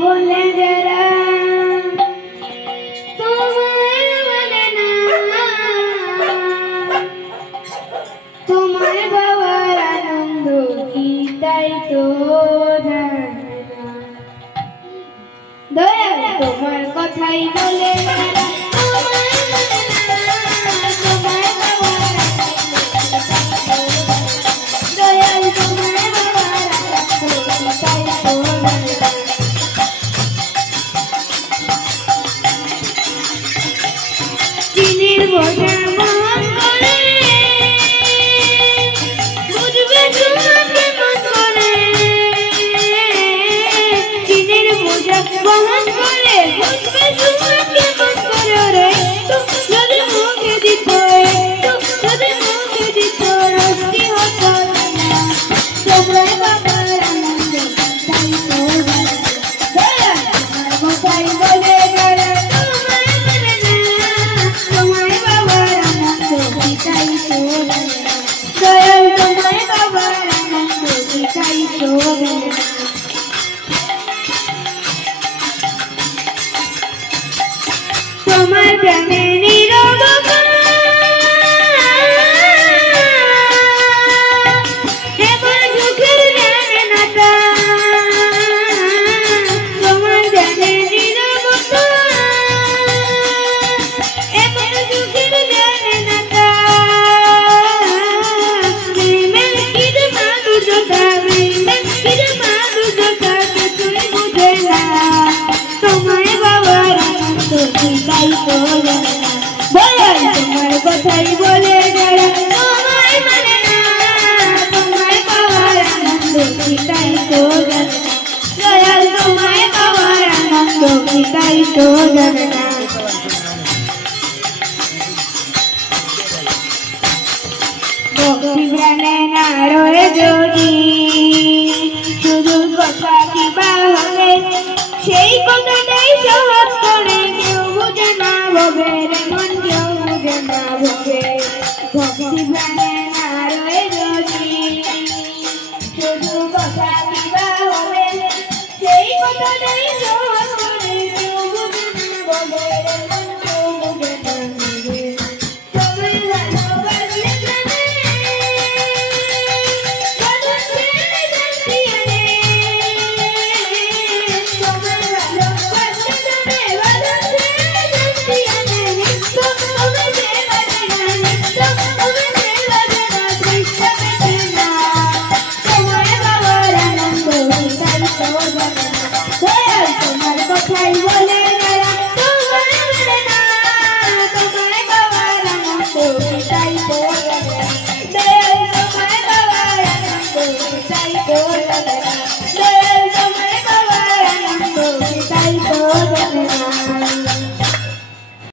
বলে যারা তোমার মানে না, তোমার বাবার আনন্দ কি তাই তো জানে না। দয়াল তোমার কথাই বলে যারা তোমার মানে না, তোমার বাবার দয়াল তোমার বাবার আনন্দ কি তাই তো জানে না। চিনির বোঝা বহন করে বুঝবে তোমাকে মন করে, চিনির বোঝা বহন করে বুঝবে তোমাকে মন করে। ওরে যদি মুখে দিত, যদি মুখে দিত রস্তি হতো না, তোমার বাবার আনন্দ তাই তো জানে না। দয়াল তোমার কথাই বলে যারা তোমার মানে না, তোমার বাবার আনন্দ কি তাই তো জানে না। দয়াল তোমার বাবার আনন্দ কি তাই তো জানে না। তোমার প্রাণে নীরবতা এবার চোখের জানে না তা, তোমার জানে নীরবতা এবার চোখের জানে না তা। প্রেমের কি যে মাধুর্যতা, প্রেমের কি যে মাধুর্যতা কিছুই বুঝে না, তোমার বাবার আনন্দ কি তাই তো জানে না। দয়াল তোমার কথাই বলে যারা তোমার মানে না, তোমার বাবার আনন্দ কি তাই তো জানে না। দয়াল তোমার বাবার আনন্দ কি তাই তো জানে না। ভক্তি প্রাণে না রয়ে যদি শুধু কথা কিবা হবে, সেই কথাটাই সহজ করে কেউ বুঝে না ভবের মন, কেউ বুঝে না ভবে। ভক্তি প্রাণে না রয়ে যদি শুধু কথা কিবা হবে, সেই কথাটাই সহজ করে কেউ বুঝে না ভবের মন, কেউ বুঝে না ভবে। সবাই ভালোবাসলে জানে বাঁধন ছেড়ে শান্তি আনে, সবাই ভালোবাসলে জানে বাঁধন ছেড়ে শান্তি আনে। নিত্য তবে যে বাজে না, নিত্য তবে যে বাজে না, তৃষ্ণা মেটে না, তোমার বাবার আনন্দ কি তাই তো জানে না। দয়াল তোমার কথাই বলে